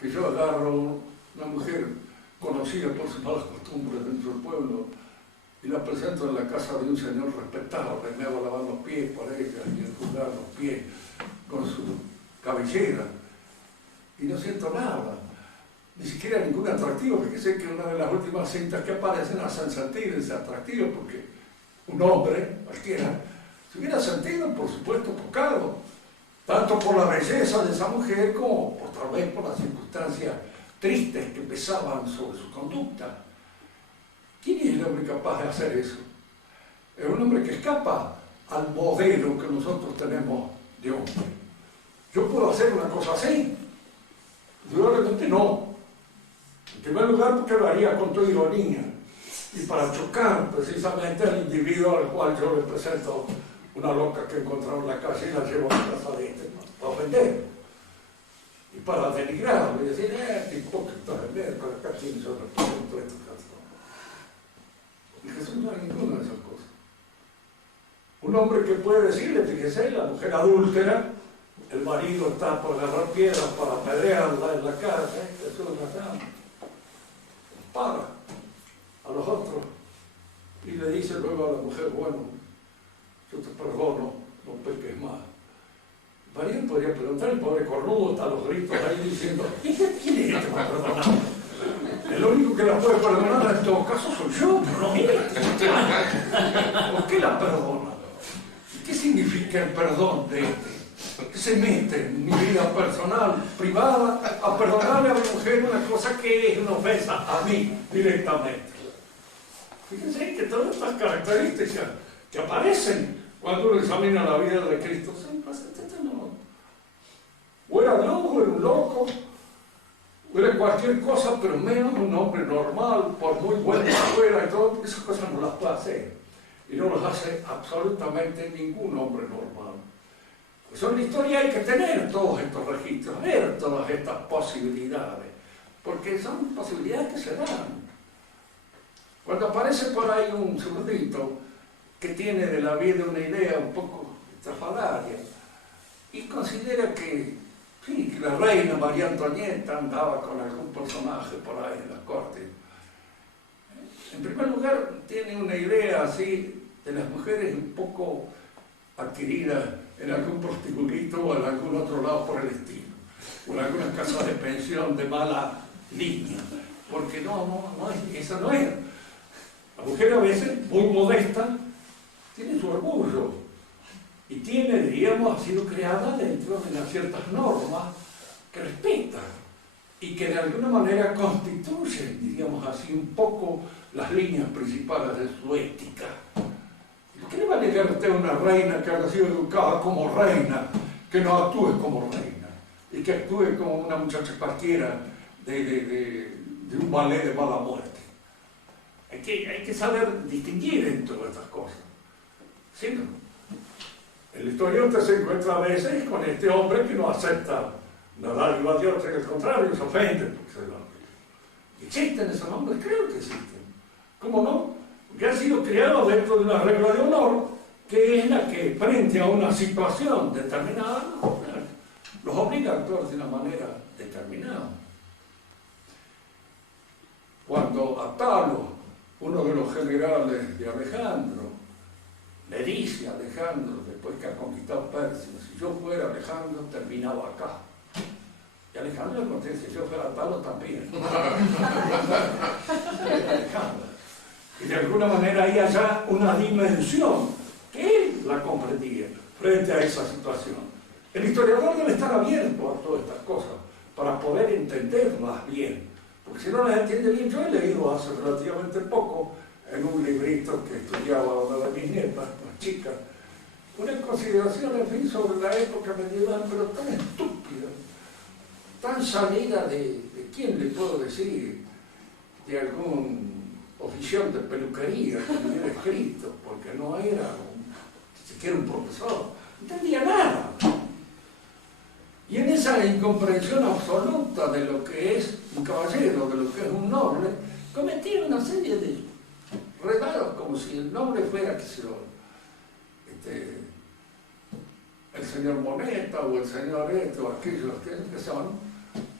que yo agarro una mujer conocida por sus malas costumbres dentro del pueblo y la presento en la casa de un señor respetable, me hago lavar los pies por ella y enjugar los pies con su cabellera y no siento nada, ni siquiera ningún atractivo? Porque sé que una de las últimas cintas que aparecen hacen sentir ese atractivo, porque un hombre cualquiera se hubiera sentido, por supuesto, tocado, tanto por la belleza de esa mujer como tal vez por las circunstancias tristes que pesaban sobre su conducta. ¿Quién es el hombre capaz de hacer eso? Es un hombre que escapa al modelo que nosotros tenemos de hombre. ¿Yo puedo hacer una cosa así? Indudablemente no. En primer lugar, porque lo haría con toda ironía y para chocar precisamente al individuo al cual yo le presento una loca que encontraron en la calle y la llevo a la casa de para ofender y para denigrarlo y decir, qué hipócrita de mierda, acá tienes yo represento esto. Y Jesús no hay ninguna de esas cosas. Un hombre que puede decirle, fíjese, la mujer adúltera, el marido está por agarrar piedras para apedrearla en la casa, Jesús para a los otros y le dice luego a la mujer, bueno, yo te perdono, no peques más. El marido podría preguntar, el pobre cornudo está a los gritos ahí diciendo, ¿quién es este para perdonar? El único que la puede perdonar en todo caso soy yo, pero no mire. ¿Por qué la perdona? ¿Qué significa el perdón de este? Que se mete en mi vida personal, privada, a perdonarle a mi mujer una cosa que es una ofensa a mí directamente. Fíjense que todas estas características que aparecen cuando uno examina la vida de Cristo, o era Dios, o era un loco, o era cualquier cosa, pero menos un hombre normal, por muy bueno que fuera y todo, esas cosas no las puede hacer. Y no las hace absolutamente ningún hombre normal. Pues en la historia hay que tener todos estos registros, ver todas estas posibilidades, porque son posibilidades que se dan. Cuando aparece por ahí un zurdito que tiene de la vida una idea un poco estrafalaria y considera que, sí, que la reina María Antonieta andaba con algún personaje por ahí en la corte. En primer lugar, tiene una idea así de las mujeres un poco adquirida en algún prostíbulo o en algún otro lado por el estilo, o en algunas casas de pensión de mala línea, porque esa no es. La mujer a veces, muy modesta, tiene su orgullo y tiene, diríamos, ha sido creada dentro de unas ciertas normas que respeta y que de alguna manera constituyen, diríamos así, un poco las líneas principales de su ética. ¿Por qué le va a negar a usted a una reina que haya sido educada como reina, que no actúe como reina y que actúe como una muchacha cualquiera de un ballet de mala muerte? Hay que saber distinguir en todas estas cosas. ¿Sí, no? El historiante se encuentra a veces con este hombre que no acepta la dádiva de otro, que al contrario se ofende. ¿Existen esos hombres? Creo que existen. ¿Cómo no? Porque han sido criados dentro de una regla de honor que es la que frente a una situación determinada los obliga a actuar de una manera determinada. Cuando Atalo, uno de los generales de Alejandro, le dice a Alejandro, después que ha conquistado Persia, si yo fuera Alejandro, terminaba acá. Y Alejandro le contesta, si yo fuera Atalo también. Alejandro. Y de alguna manera hay allá una dimensión que él la comprendía frente a esa situación. El historiador debe estar abierto a todas estas cosas para poder entenderlas bien. Porque si no las entiende bien, yo he leído hace relativamente poco en un librito que estudiaba una de mis nietas, más chicas, una consideración, en fin, sobre la época medieval, pero tan estúpida, tan salida de ¿quién le puedo decir? De algún oficial de peluquería que me hubiera escrito, porque no era ni siquiera un profesor, no entendía nada. Y en esa incomprensión absoluta de lo que es un caballero, de lo que es un noble, cometía una serie de regalos, como si el noble fuera, qué sé yo, el señor Moneta o el señor o aquellos que son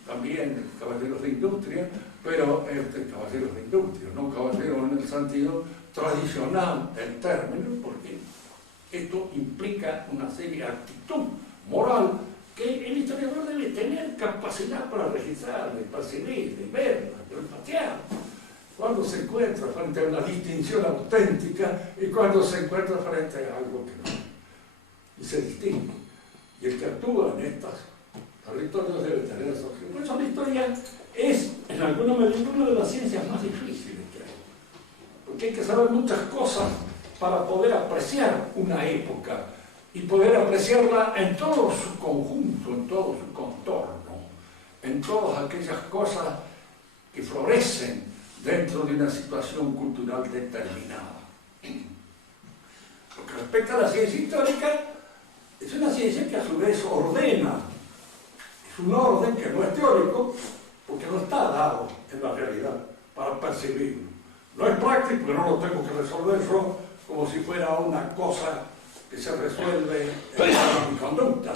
también caballeros de industria, pero caballeros de industria, no caballeros en el sentido tradicional del término, porque esto implica una serie de actitud moral que el historiador debe tener capacidad para registrar, de percibir, de ver, de olfatear, cuando se encuentra frente a una distinción auténtica y cuando se encuentra frente a algo que no. Y se distingue. Y el que actúa en estos territorios debe tener eso. Por eso la historia es, en alguna medida, una de las ciencias más difíciles que hay. Porque hay que saber muchas cosas para poder apreciar una época y poder apreciarla en todo su conjunto, en todo su contorno, en todas aquellas cosas que florecen dentro de una situación cultural determinada. Lo que respecta a la ciencia histórica, es una ciencia que a su vez ordena. Es un orden que no es teórico, porque no está dado en la realidad para percibirlo. No es práctico, porque no lo tengo que resolver yo como si fuera una cosa que se resuelve en mi conducta.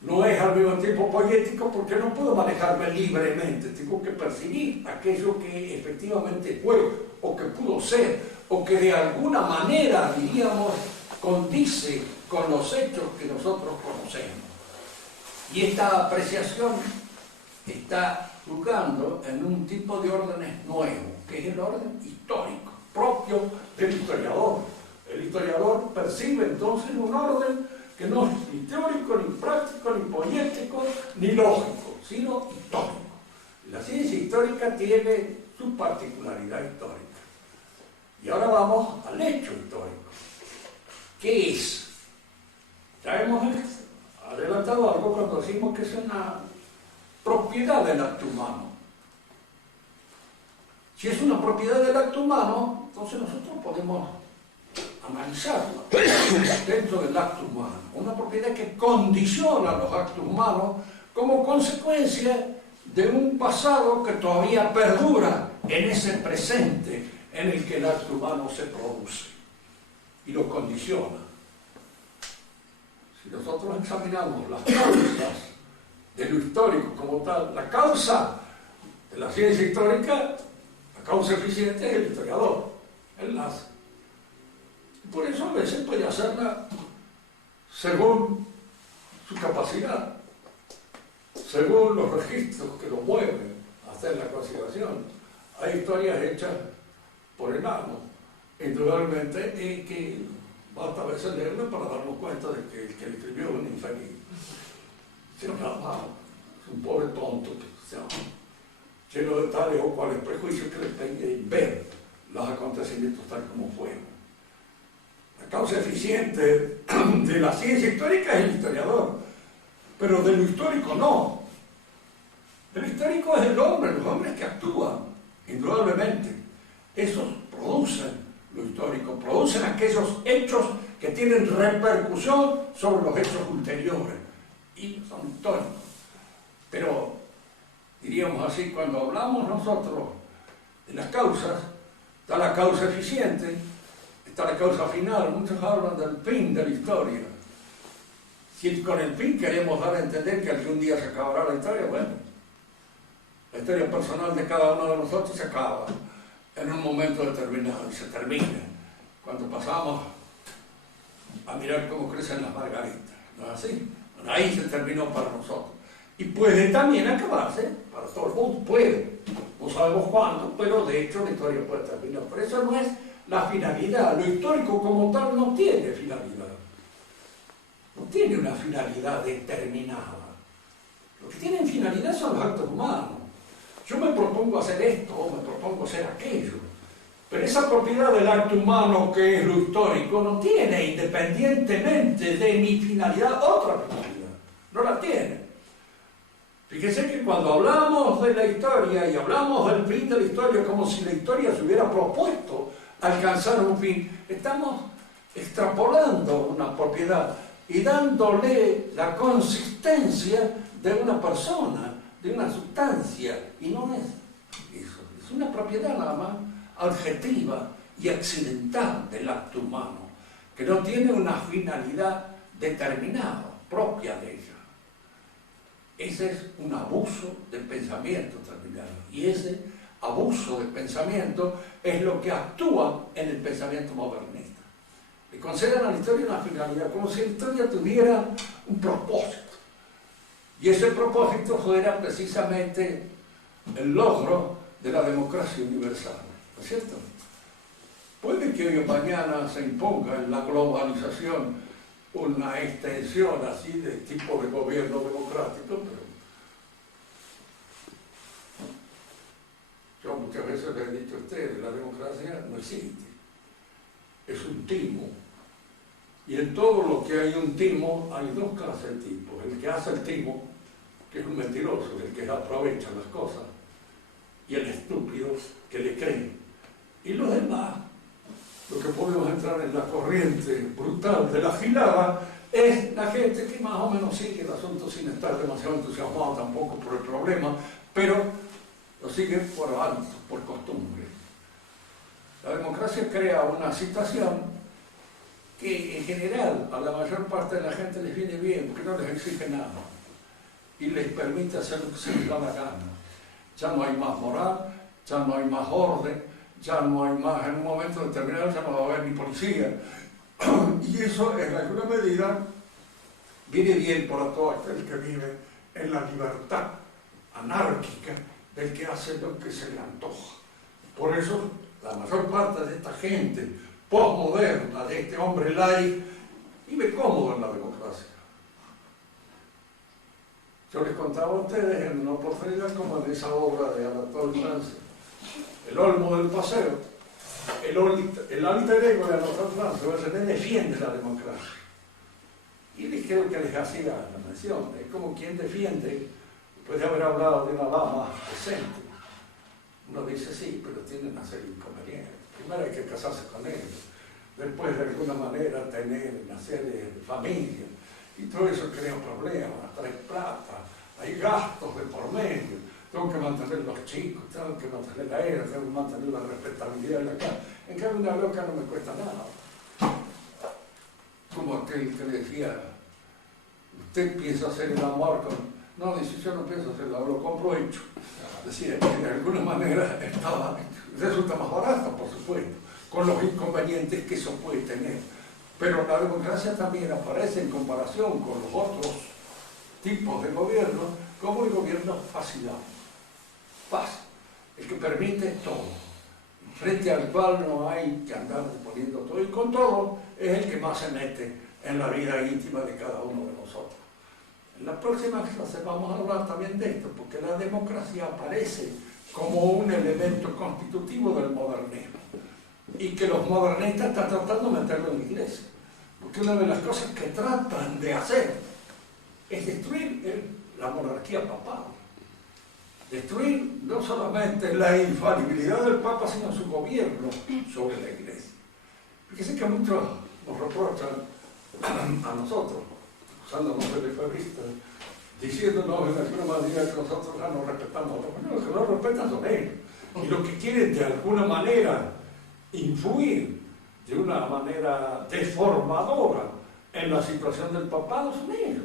No es al mismo tiempo poético porque no puedo manejarme libremente, tengo que percibir aquello que efectivamente fue, o que pudo ser, o que de alguna manera, diríamos, condice con los hechos que nosotros conocemos. Y esta apreciación está jugando en un tipo de órdenes nuevo, que es el orden histórico, propio del historiador. El historiador percibe entonces un orden que no es ni teórico, ni práctico, ni poético, ni lógico, sino histórico. La ciencia histórica tiene su particularidad histórica. Y ahora vamos al hecho histórico. ¿Qué es? Ya hemos adelantado algo cuando decimos que es una propiedad del acto humano. Si es una propiedad del acto humano, entonces nosotros podemos analizarla dentro del acto humano. Una propiedad que condiciona los actos humanos como consecuencia de un pasado que todavía perdura en ese presente en el que el acto humano se produce y lo condiciona. Si nosotros examinamos las causas de lo histórico como tal, la causa de la ciencia histórica, la causa eficiente es el historiador, él la hace. Por eso a veces puede hacerla según su capacidad, según los registros que lo mueven a hacer la consideración. Hay historias hechas por enanos, indudablemente, y que basta a veces leerlo para darnos cuenta de que el que le escribió es un infeliz. Es un pobre tonto, lleno de tales o cuales prejuicios que le impiden ver los acontecimientos tal como fueron. La causa eficiente de la ciencia histórica es el historiador, pero de lo histórico no. El histórico es el hombre, los hombres que actúan, indudablemente. Esos producen lo histórico, producen aquellos hechos que tienen repercusión sobre los hechos ulteriores y son históricos. Pero, diríamos así, cuando hablamos nosotros de las causas, está la causa eficiente, está la causa final. Muchos hablan del fin de la historia. Si con el fin queremos dar a entender que algún día se acabará la historia, bueno, la historia personal de cada uno de nosotros se acaba en un momento determinado y se termina cuando pasamos a mirar cómo crecen las margaritas, ¿no es así? Bueno, ahí se terminó para nosotros. Y puede también acabarse para todo el mundo, puede. No sabemos cuándo, pero de hecho la historia puede terminar. Pero eso no es la finalidad. Lo histórico como tal no tiene finalidad. No tiene una finalidad determinada. Lo que tienen finalidad son los actos humanos. Yo me propongo hacer esto o me propongo hacer aquello. Pero esa propiedad del acto humano que es lo histórico no tiene, independientemente de mi finalidad, otra finalidad. No la tiene. Fíjense que cuando hablamos de la historia y hablamos del fin de la historia como si la historia se hubiera propuesto alcanzar un fin, estamos extrapolando una propiedad y dándole la consistencia de una persona, de una sustancia, y no es eso, es una propiedad nada más adjetiva y accidental del acto humano, que no tiene una finalidad determinada, propia de ella. Ese es un abuso del pensamiento terminado, y ese abuso del pensamiento es lo que actúa en el pensamiento modernista. Le conceden a la historia una finalidad, como si la historia tuviera un propósito. Y ese propósito fuera precisamente el logro de la democracia universal, ¿no es cierto? Puede que hoy o mañana se imponga en la globalización una extensión así de tipo de gobierno democrático, pero yo muchas veces le he dicho a ustedes, la democracia no existe, es un timo. Y en todo lo que hay un timo, hay dos clases de tipos. El que hace el timo, que es un mentiroso, el que aprovecha las cosas, y el estúpido que le cree. Y los demás, lo que podemos entrar en la corriente brutal de la gilada, es la gente que más o menos sigue el asunto sin estar demasiado entusiasmado tampoco por el problema, pero lo sigue por hábito, por costumbre. La democracia crea una situación que en general a la mayor parte de la gente les viene bien, porque no les exige nada y les permite hacer lo que se les da la gana. Ya no hay más moral, ya no hay más orden, ya no hay más, en un momento determinado ya no va a haber ni policía. Y eso en alguna medida viene bien para todo aquel que vive en la libertad anárquica del que hace lo que se le antoja. Por eso la mayor parte de esta gente postmoderna de este hombre light vive cómodo en la democracia. Yo les contaba a ustedes en una oportunidad como en esa obra de Anatole France, El Olmo del Paseo, el alter ego de Anatole France defiende la democracia. Y les creo que les hacía la mención, es como quien defiende, después de haber hablado de una dama decente. Uno dice sí, pero tiene una serie de inconvenientes. Primero hay que casarse con ellos, después de alguna manera tener una serie de familias, y todo eso crea problemas, trae plata, hay gastos de por medio, tengo que mantener los chicos, tengo que mantener la era, tengo que mantener la respetabilidad de la casa. En cambio una loca no me cuesta nada. Como aquel que le decía, usted piensa hacer el amor con... No, dice, yo no pienso hacerlo, lo compro hecho. Decía que de alguna manera resulta más barato, por supuesto, con los inconvenientes que eso puede tener. Pero la democracia también aparece en comparación con los otros tipos de gobierno como el gobierno facilitado. Paz, el que permite todo, frente al cual no hay que andar poniendo todo, y con todo es el que más se mete en la vida íntima de cada uno de nosotros. En la próxima clase vamos a hablar también de esto, porque la democracia aparece como un elemento constitutivo del modernismo, y que los modernistas están tratando de meterlo en la iglesia, porque una de las cosas que tratan de hacer es destruir la monarquía papal. Destruir no solamente la infalibilidad del Papa, sino su gobierno sobre la Iglesia. Fíjense que muchos nos reprochan a nosotros, usándonos de lefebristas, diciéndonos en alguna manera que nosotros ya no respetamos a otros. Bueno, los que no respetan son ellos. Y los que quieren de alguna manera influir de una manera deformadora en la situación del papado son ellos.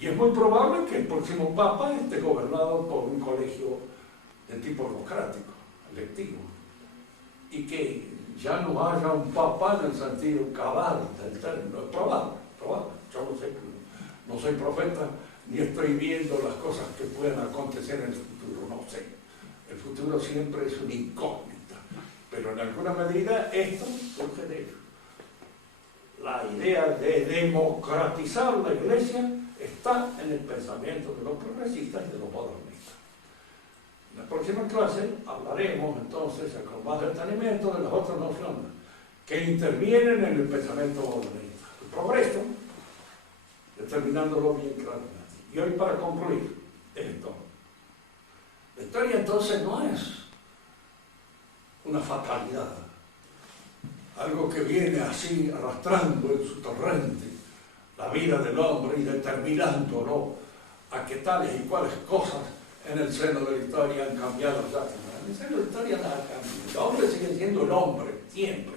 Y es muy probable que el próximo Papa esté gobernado por un colegio de tipo democrático, electivo, y que ya no haya un Papa en el sentido cabal del término. Es probable. Yo no sé, no soy profeta, ni estoy viendo las cosas que puedan acontecer en el futuro, no sé. El futuro siempre es una incógnita, pero en alguna medida esto surge de ello. La idea de democratizar la Iglesia está en el pensamiento de los progresistas y de los modernistas. En la próxima clase hablaremos entonces con más detenimiento de las otras nociones que intervienen en el pensamiento modernista. El progreso, determinándolo bien claramente. Y hoy, para concluir esto, la historia entonces no es una fatalidad, algo que viene así arrastrando en su torrente la vida del hombre y determinándolo a que tales y cuales cosas en el seno de la historia han cambiado ya. En el seno de la historia nada cambia. El hombre sigue siendo el hombre, siempre.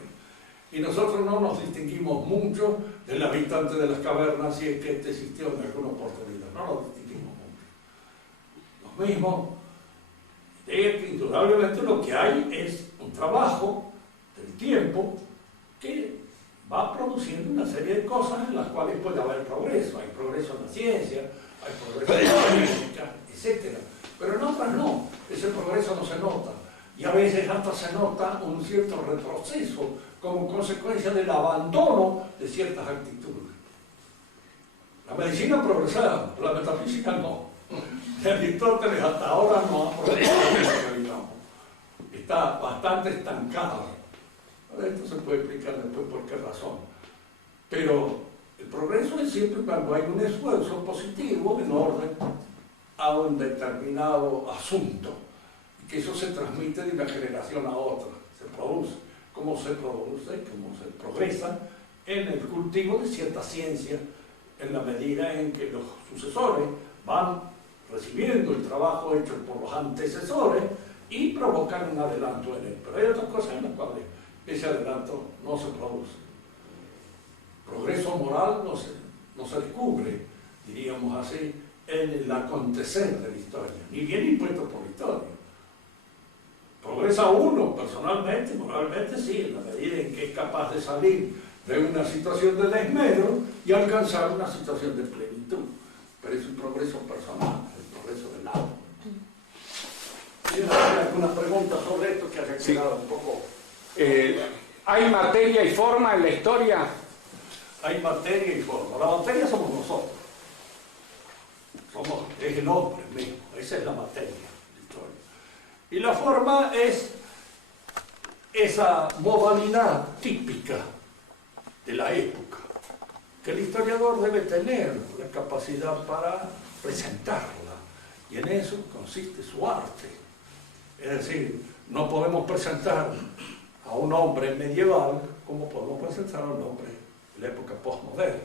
Y nosotros no nos distinguimos mucho del habitante de las cavernas, si es que este existió en alguna oportunidad. No nos distinguimos mucho. Lo mismo, que indudablemente lo que hay es un trabajo del tiempo que va produciendo una serie de cosas en las cuales puede haber progreso. Hay progreso en la ciencia, hay progreso en la política, etc. Pero en otras no, ese progreso no se nota. Y a veces hasta se nota un cierto retroceso como consecuencia del abandono de ciertas actitudes. La medicina ha progresado, la metafísica no. Aristóteles hasta ahora no ha progresado, digamos. Está bastante estancado. Esto se puede explicar después por qué razón. Pero el progreso es siempre cuando hay un esfuerzo positivo en orden a un determinado asunto, y que eso se transmite de una generación a otra, se produce. Cómo se produce, cómo se progresa en el cultivo de cierta ciencia, en la medida en que los sucesores van recibiendo el trabajo hecho por los antecesores y provocan un adelanto en él. Pero hay otras cosas en las cuales ese adelanto no se produce. Progreso moral no se descubre, diríamos así, en el acontecer de la historia, ni bien impuesto por la historia. Progresa uno personalmente, moralmente, sí, en la medida en que es capaz de salir de una situación de desmedro y alcanzar una situación de plenitud. Pero es un progreso personal, el progreso del alma. ¿Tienen alguna pregunta sobre esto que haya quedado un poco ¿Hay materia y forma en la historia? Hay materia y forma. La materia somos nosotros. Es el hombre mismo. Esa es la materia de la historia. Y la forma es esa modalidad típica de la época, que el historiador debe tener la capacidad para presentarla. Y en eso consiste su arte. Es decir, no podemos presentar a un hombre medieval como podemos presentar a un hombre de la época postmoderna.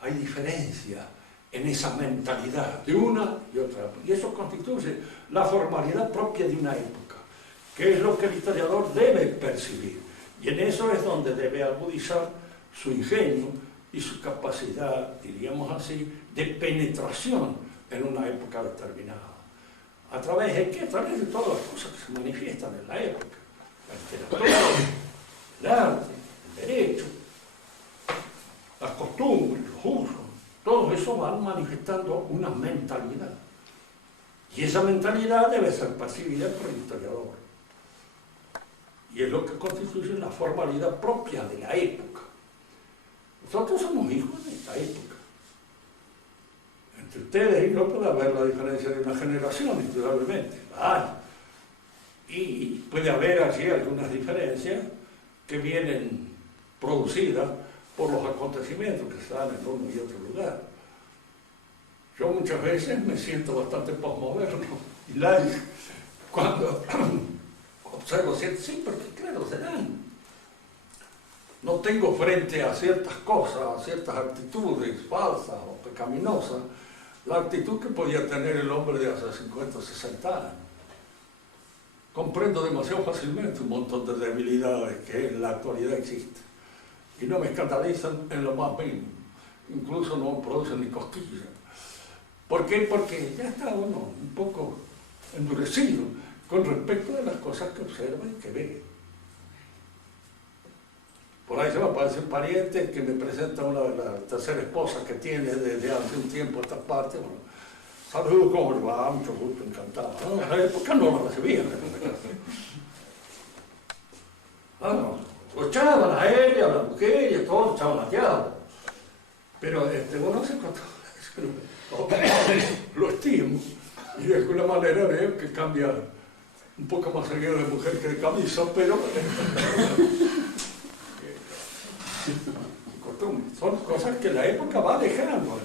Hay diferencia en esa mentalidad de una y otra. Y eso constituye la formalidad propia de una época, que es lo que el historiador debe percibir. Y en eso es donde debe agudizar su ingenio y su capacidad, diríamos así, de penetración en una época determinada. ¿A través de qué? A través de todas las cosas que se manifiestan en la época. La literatura, el arte, el derecho, las costumbres, los usos, todo eso va manifestando una mentalidad. Y esa mentalidad debe ser percibida por el historiador. Y es lo que constituye la formalidad propia de la época. Nosotros somos hijos de esta época. Entre ustedes y yo puede haber la diferencia de una generación, indudablemente. Hay. Y puede haber allí algunas diferencias que vienen producidas por los acontecimientos que se dan en uno y otro lugar. Yo muchas veces me siento bastante posmoderno y laico cuando observo ciertas, sí, porque claro, se dan. No tengo frente a ciertas cosas, a ciertas actitudes falsas o pecaminosas, la actitud que podía tener el hombre de hace 50 o 60 años. Comprendo demasiado fácilmente un montón de debilidades que en la actualidad existen. Y no me escandalizan en lo más mínimo. Incluso no producen ni cosquillas. ¿Por qué? Porque ya está uno un poco endurecido con respecto de las cosas que observa y que ve. Por ahí se me aparece un pariente que me presenta una de las terceras esposas que tiene desde hace un tiempo a esta parte. Bueno, saludos, ¿cómo le va? Mucho gusto, encantado. No, en la época no la recibían. Lo echaban a él, a la mujer y a todos, lo echaban a diablo. Pero bueno, se contó. Lo estimo. Y de alguna manera veo que cambia un poco más seguido de mujer que de camisa, pero son cosas que la época va dejando,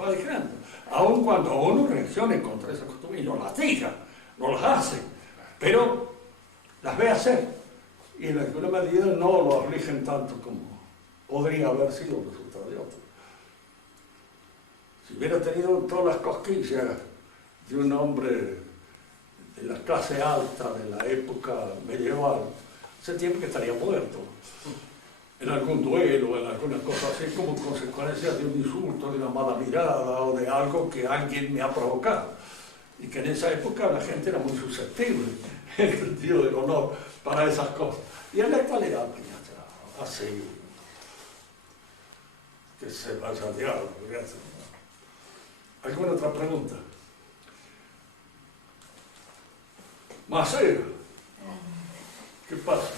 va dejando. Aun cuando uno reaccione contra esas costumbres y no las diga, no las hace, pero las ve hacer. Y en alguna medida no lo afligen tanto como podría haber sido el resultado de otro. Si hubiera tenido todas las cosquillas de un hombre de la clase alta de la época medieval, hace tiempo que estaría muerto. En algún duelo, en alguna cosa así, como consecuencia de un insulto, de una mala mirada o de algo que alguien me ha provocado. Y que en esa época la gente era muy susceptible, en el sentido del honor, para esas cosas. Y en la actualidad, pues ya está así, que se vaya al diablo. ¿Alguna otra pregunta? Maceo, ¿qué pasa?